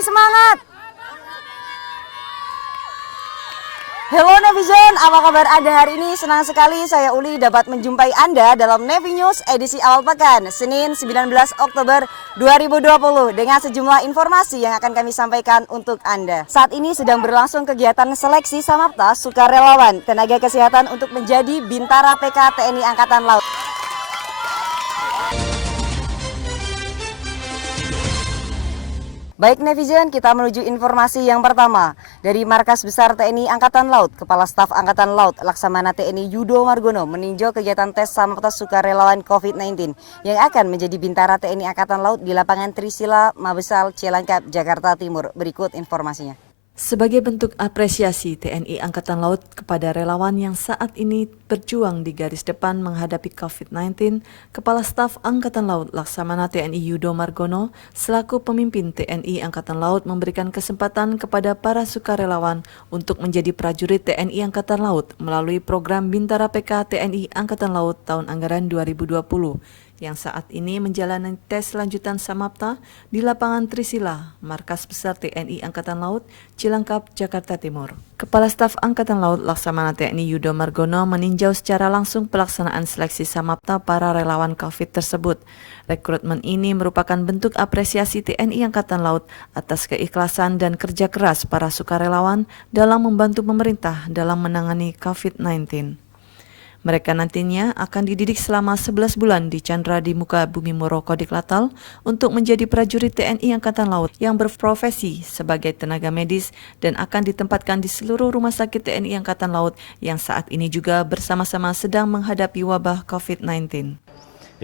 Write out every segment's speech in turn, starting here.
semangat! Hello Nevision, apa kabar Anda hari ini? Senang sekali saya Uli dapat menjumpai Anda dalam Nevi News edisi awal pekan, Senin 19 Oktober 2020 dengan sejumlah informasi yang akan kami sampaikan untuk Anda. Saat ini sedang berlangsung kegiatan seleksi Samapta Sukarelawan Tenaga Kesehatan untuk menjadi Bintara PK TNI Angkatan Laut. Baik Nevision, kita menuju informasi yang pertama. Dari Markas Besar TNI Angkatan Laut, Kepala Staf Angkatan Laut Laksamana TNI Yudo Margono meninjau kegiatan tes Samapta Sukarelawan COVID-19 yang akan menjadi Bintara TNI Angkatan Laut di lapangan Trisila Mabesal Cilangkap, Jakarta Timur. Berikut informasinya. Sebagai bentuk apresiasi TNI Angkatan Laut kepada relawan yang saat ini berjuang di garis depan menghadapi COVID-19, Kepala Staf Angkatan Laut Laksamana TNI Yudo Margono selaku pemimpin TNI Angkatan Laut memberikan kesempatan kepada para sukarelawan untuk menjadi prajurit TNI Angkatan Laut melalui program Bintara PK TNI Angkatan Laut tahun anggaran 2020. Yang saat ini menjalani tes lanjutan Samapta di lapangan Trisila, Markas Besar TNI Angkatan Laut, Cilangkap, Jakarta Timur. Kepala Staf Angkatan Laut Laksamana TNI Yudo Margono meninjau secara langsung pelaksanaan seleksi Samapta para relawan COVID tersebut. Rekrutmen ini merupakan bentuk apresiasi TNI Angkatan Laut atas keikhlasan dan kerja keras para sukarelawan dalam membantu pemerintah dalam menangani COVID-19. Mereka nantinya akan dididik selama 11 bulan di Chandra di Muka Bumi Moroko di Klatal untuk menjadi prajurit TNI Angkatan Laut yang berprofesi sebagai tenaga medis dan akan ditempatkan di seluruh rumah sakit TNI Angkatan Laut yang saat ini juga bersama-sama sedang menghadapi wabah COVID-19.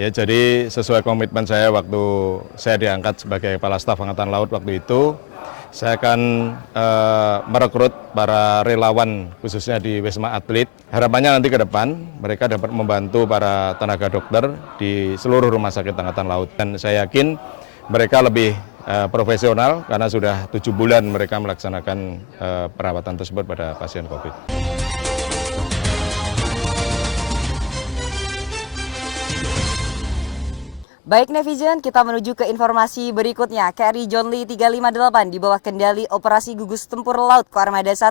Ya, jadi sesuai komitmen saya waktu saya diangkat sebagai Kepala Staf Angkatan Laut waktu itu, saya akan merekrut para relawan khususnya di Wisma Atlet. Harapannya nanti ke depan mereka dapat membantu para tenaga dokter di seluruh rumah sakit Angkatan Laut. Dan saya yakin mereka lebih profesional karena sudah 7 bulan mereka melaksanakan perawatan tersebut pada pasien COVID. Baik Nevision, kita menuju ke informasi berikutnya. KRI John Lee 358 di bawah kendali Operasi Gugus Tempur Laut Koarmada 1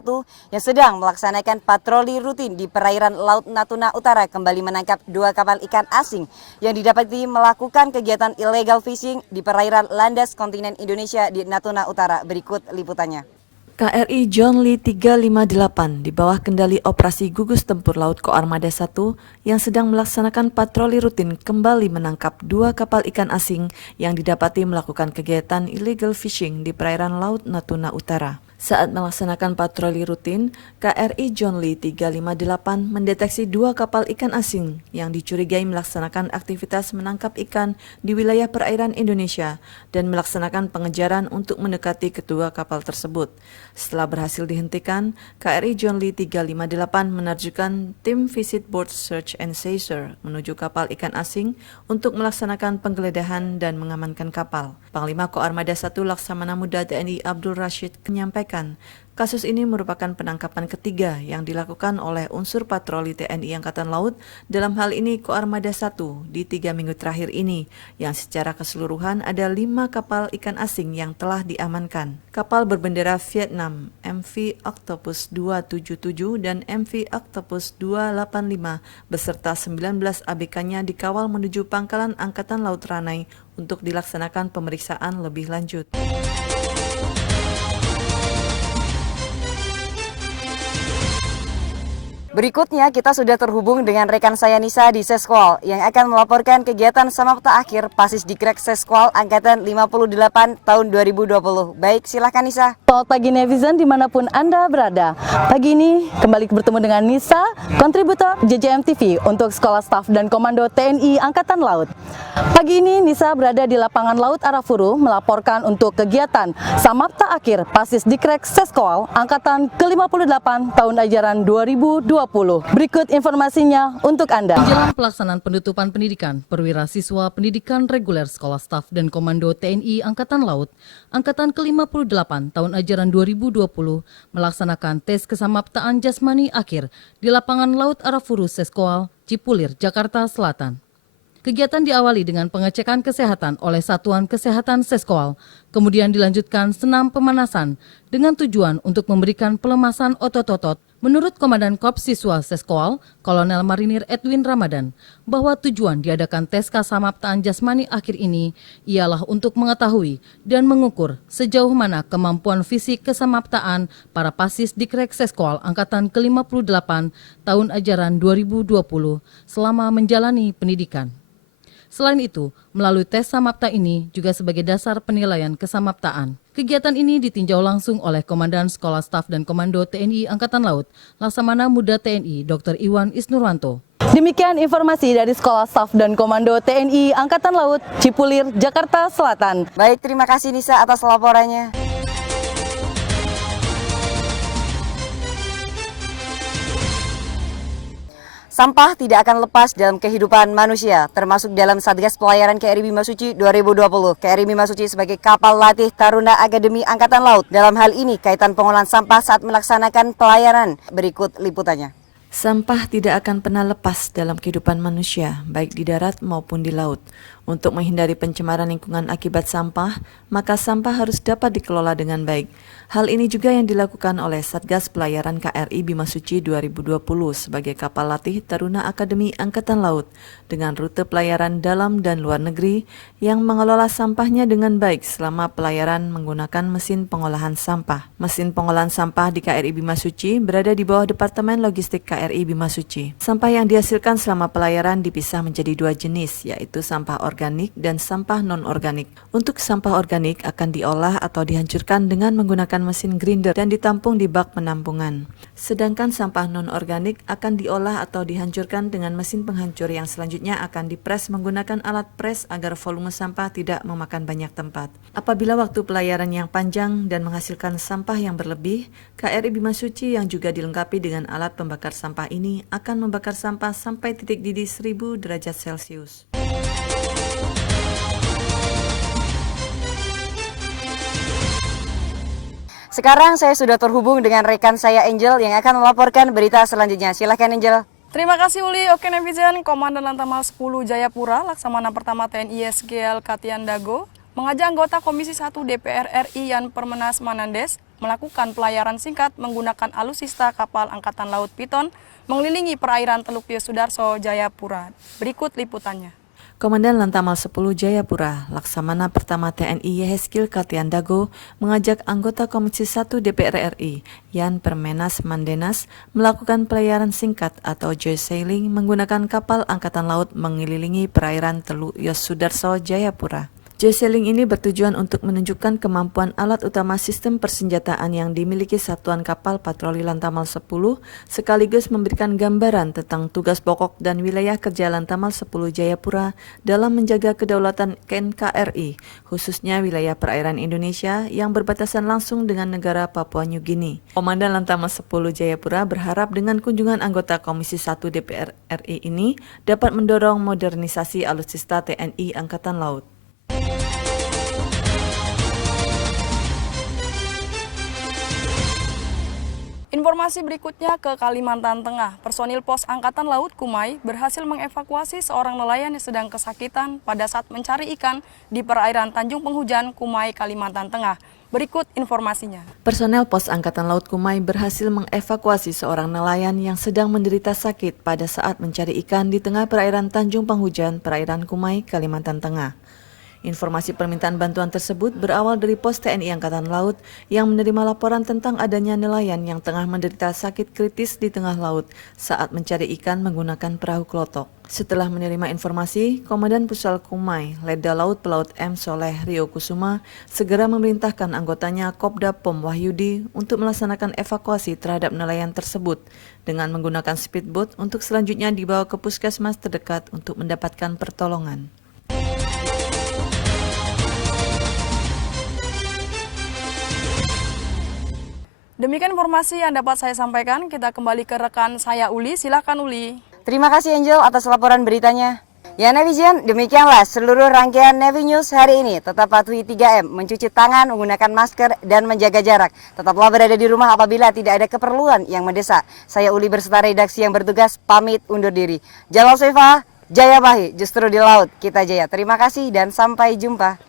yang sedang melaksanakan patroli rutin di perairan Laut Natuna Utara kembali menangkap 2 kapal ikan asing yang didapati melakukan kegiatan illegal fishing di perairan landas kontinen Indonesia di Natuna Utara. Berikut liputannya. KRI John Lee 358 di bawah kendali Operasi Gugus Tempur Laut Koarmada 1 yang sedang melaksanakan patroli rutin kembali menangkap 2 kapal ikan asing yang didapati melakukan kegiatan illegal fishing di perairan Laut Natuna Utara. Saat melaksanakan patroli rutin, KRI John Lee 358 mendeteksi 2 kapal ikan asing yang dicurigai melaksanakan aktivitas menangkap ikan di wilayah perairan Indonesia dan melaksanakan pengejaran untuk mendekati kedua kapal tersebut. Setelah berhasil dihentikan, KRI John Lee 358 menerjunkan tim Visit Board Search and Seizure menuju kapal ikan asing untuk melaksanakan penggeledahan dan mengamankan kapal. Panglima Koarmada 1 Laksamana Muda TNI Abdul Rashid menyampaikan kasus ini merupakan penangkapan ketiga yang dilakukan oleh unsur patroli TNI Angkatan Laut, dalam hal ini Koarmada 1 di 3 minggu terakhir ini, yang secara keseluruhan ada 5 kapal ikan asing yang telah diamankan. Kapal berbendera Vietnam, MV Octopus 277 dan MV Octopus 285 beserta 19 ABK-nya dikawal menuju Pangkalan Angkatan Laut Ranai untuk dilaksanakan pemeriksaan lebih lanjut. Berikutnya kita sudah terhubung dengan rekan saya Nisa di Seskwal yang akan melaporkan kegiatan Samapta akhir Pasis Dikrek Seskwal Angkatan 58 tahun 2020. Baik, silakan Nisa. Selamat pagi Nevision dimanapun Anda berada. Pagi ini kembali bertemu dengan Nisa, kontributor JJM TV untuk Sekolah Staf dan Komando TNI Angkatan Laut. Pagi ini Nisa berada di lapangan Laut Arafuru melaporkan untuk kegiatan Samapta akhir Pasis Dikrek Seskwal Angkatan ke-58 tahun ajaran 2020. Berikut informasinya untuk Anda. Menjelang pelaksanaan penutupan pendidikan perwira siswa pendidikan reguler Sekolah Staf dan Komando TNI Angkatan Laut Angkatan ke-58 tahun ajaran 2020 melaksanakan tes kesamaptaan jasmani akhir di lapangan Laut Arafuru Seskwal, Cipulir, Jakarta Selatan. Kegiatan diawali dengan pengecekan kesehatan oleh Satuan Kesehatan Seskoal, kemudian dilanjutkan senam pemanasan dengan tujuan untuk memberikan pelemasan otot-otot. Menurut Komandan Korps Siswa Seskoal, Kolonel Marinir Edwin Ramadan, bahwa tujuan diadakan tes kasamaptaan jasmani akhir ini ialah untuk mengetahui dan mengukur sejauh mana kemampuan fisik kesamaptaan para pasis Dikrek Seskoal Angkatan ke-58 tahun ajaran 2020 selama menjalani pendidikan. Selain itu, melalui tes samapta ini juga sebagai dasar penilaian kesamaptaan. Kegiatan ini ditinjau langsung oleh Komandan Sekolah Staf dan Komando TNI Angkatan Laut, Laksamana Muda TNI Dr. Iwan Isnurwanto. Demikian informasi dari Sekolah Staf dan Komando TNI Angkatan Laut, Cipulir, Jakarta Selatan. Baik, terima kasih Nisa atas laporannya. Sampah tidak akan lepas dalam kehidupan manusia, termasuk dalam Satgas Pelayaran KRI Bimasuci 2020. KRI Bimasuci sebagai kapal latih Taruna Akademi Angkatan Laut. Dalam hal ini, kaitan pengolahan sampah saat melaksanakan pelayaran. Berikut liputannya. Sampah tidak akan pernah lepas dalam kehidupan manusia, baik di darat maupun di laut. Untuk menghindari pencemaran lingkungan akibat sampah, maka sampah harus dapat dikelola dengan baik. Hal ini juga yang dilakukan oleh Satgas Pelayaran KRI Bimasuci 2020 sebagai kapal latih Taruna Akademi Angkatan Laut dengan rute pelayaran dalam dan luar negeri yang mengelola sampahnya dengan baik selama pelayaran menggunakan mesin pengolahan sampah. Mesin pengolahan sampah di KRI Bimasuci berada di bawah Departemen Logistik KRI Bimasuci. Sampah yang dihasilkan selama pelayaran dipisah menjadi dua jenis, yaitu sampah organik dan sampah non-organik. Untuk sampah organik akan diolah atau dihancurkan dengan menggunakan mesin grinder dan ditampung di bak penampungan. Sedangkan sampah non-organik akan diolah atau dihancurkan dengan mesin penghancur yang selanjutnya akan dipres menggunakan alat pres agar volume sampah tidak memakan banyak tempat. Apabila waktu pelayaran yang panjang dan menghasilkan sampah yang berlebih, KRI Bimasuci yang juga dilengkapi dengan alat pembakar sampah ini akan membakar sampah sampai titik didih 1000 derajat Celcius. Sekarang saya sudah terhubung dengan rekan saya Angel yang akan melaporkan berita selanjutnya. Silakan Angel. Terima kasih Uli. Oke netizen, Komandan Lantamal 10 Jayapura, Laksamana Pertama TNI SGL Katian Dago, mengajak anggota Komisi 1 DPR RI Yan Permenas Manandes melakukan pelayaran singkat menggunakan alusista kapal Angkatan Laut Piton mengelilingi perairan Teluk Yosudarso, Jayapura. Berikut liputannya. Komandan Lantamal 10 Jayapura, Laksamana Pertama TNI Yeheskil Katian Dago mengajak anggota Komisi 1 DPR RI Yan Permenas Mandenas melakukan pelayaran singkat atau joy sailing menggunakan kapal Angkatan Laut mengelilingi perairan Teluk Yosudarso, Jayapura. Joy sailing ini bertujuan untuk menunjukkan kemampuan alat utama sistem persenjataan yang dimiliki Satuan Kapal Patroli Lantamal 10, sekaligus memberikan gambaran tentang tugas pokok dan wilayah kerja Lantamal 10 Jayapura dalam menjaga kedaulatan NKRI, khususnya wilayah perairan Indonesia yang berbatasan langsung dengan negara Papua New Guinea. Komandan Lantamal 10 Jayapura berharap dengan kunjungan anggota Komisi 1 DPR RI ini dapat mendorong modernisasi alutsista TNI Angkatan Laut. Informasi berikutnya ke Kalimantan Tengah. Personil Pos Angkatan Laut Kumai berhasil mengevakuasi seorang nelayan yang sedang kesakitan pada saat mencari ikan di perairan Tanjung Penghujan, Kumai, Kalimantan Tengah. Berikut informasinya. Personel Pos Angkatan Laut Kumai berhasil mengevakuasi seorang nelayan yang sedang menderita sakit pada saat mencari ikan di tengah perairan Tanjung Penghujan, perairan Kumai, Kalimantan Tengah. Informasi permintaan bantuan tersebut berawal dari Pos TNI Angkatan Laut yang menerima laporan tentang adanya nelayan yang tengah menderita sakit kritis di tengah laut saat mencari ikan menggunakan perahu klotok. Setelah menerima informasi, Komandan Pusal Kumai, Letda Laut Pelaut M. Soleh Rio Kusuma, segera memerintahkan anggotanya Kopda Pom Wahyudi untuk melaksanakan evakuasi terhadap nelayan tersebut dengan menggunakan speedboat untuk selanjutnya dibawa ke puskesmas terdekat untuk mendapatkan pertolongan. Demikian informasi yang dapat saya sampaikan. Kita kembali ke rekan saya Uli. Silakan Uli. Terima kasih Angel atas laporan beritanya. Ya Nevision, demikianlah seluruh rangkaian Nevi News hari ini. Tetap patuhi 3M, mencuci tangan, menggunakan masker, dan menjaga jarak. Tetaplah berada di rumah apabila tidak ada keperluan yang mendesak. Saya Uli berserta redaksi yang bertugas pamit undur diri. Jalal Sefa, Jaya Bahi, justru di laut kita jaya. Terima kasih dan sampai jumpa.